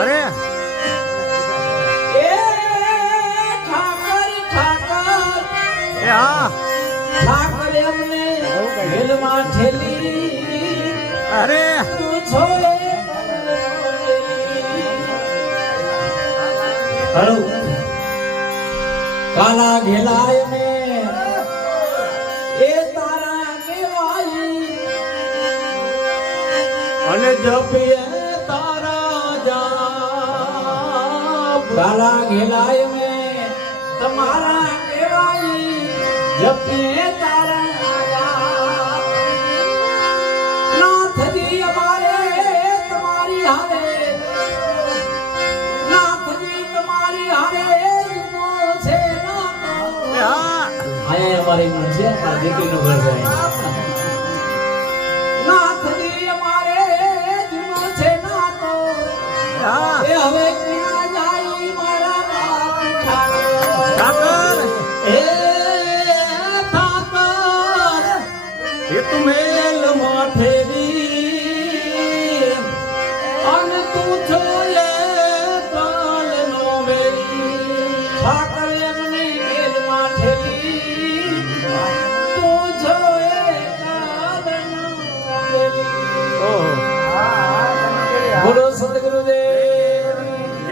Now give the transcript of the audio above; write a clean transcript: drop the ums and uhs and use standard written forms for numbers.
અરે એ ઠાકર ઠાકર એ હા ઠાકર એમને હેલમાં ઠેલી અરે તું છોડે હલો કાલા ઘેલાય ને એ તારા કેવાઈ અને જપીએ તારા જાપ કાલા ઘેલાય ને તમારા કેવાઈ જપીએ તારા જાપ નાથજી અમારે તમારી હારે નાથજી તમારી હારે જુનો છે નાતો એ હા આયા અમારી મન છે આ દીકરીનું ઘર જાય નાથજી અમારે જુનો છે નાતો હા એ હવે ક્યાં જાય મારા બાપ ઠાકર એ ઠાકર એ તું મેં